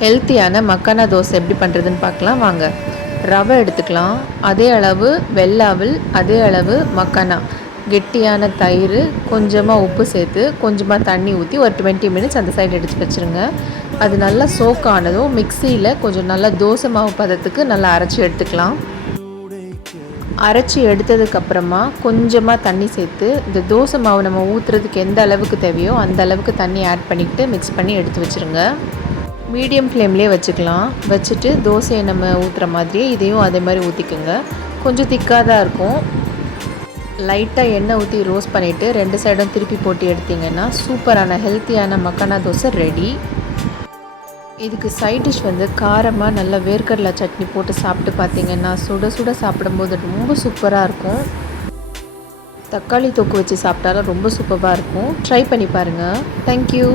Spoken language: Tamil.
ஹெல்த்தியான மக்கானா தோசை எப்படி பண்ணுறதுன்னு பார்க்கலாம் வாங்க. ரவை எடுத்துக்கலாம், அதே அளவு வெள்ளை அவல், அதே அளவு மக்கானா, கெட்டியான தயிர், கொஞ்சமாக உப்பு சேர்த்து கொஞ்சமாக தண்ணி ஊற்றி ஒரு 20 மினிட்ஸ் அந்த சைடு எடுத்து வச்சுருங்க. அது நல்லா சோக் ஆனதும் மிக்சியில் கொஞ்சம் நல்லா தோசை மாவு பதத்துக்கு நல்லா அரைச்சி எடுத்துக்கலாம். அரைச்சி எடுத்ததுக்கப்புறமா கொஞ்சமாக தண்ணி சேர்த்து இந்த தோசை மாவு நம்ம ஊற்றுறதுக்கு எந்த அளவுக்கு தேவையோ அந்த அளவுக்கு தண்ணி ஆட் பண்ணிக்கிட்டு மிக்ஸ் பண்ணி எடுத்து வச்சுருங்க. மீடியம் ஃப்ளேம்லேயே வச்சுக்கலாம். வச்சுட்டு தோசையை நம்ம ஊற்றுற மாதிரியே இதையும் அதே மாதிரி ஊற்றிக்குங்க. கொஞ்சம் திக்காக தான் இருக்கும். லைட்டாக எண்ணெய் ஊற்றி ரோஸ்ட் பண்ணிவிட்டு 2 சைடும் திருப்பி போட்டு எடுத்திங்கன்னா சூப்பரான ஹெல்த்தியான மக்கானா தோசை ரெடி. இதுக்கு சைட் டிஷ் காரமாக நல்ல வேர்க்கடலை சட்னி போட்டு சாப்பிட்டு பார்த்திங்கன்னா சுட சுட சாப்பிடும்போது ரொம்ப சூப்பராக இருக்கும். தக்காளி தொக்கு வச்சு சாப்பிட்டாலும் ரொம்ப சூப்பராக இருக்கும். ட்ரை பண்ணி பாருங்கள். தேங்க்யூ.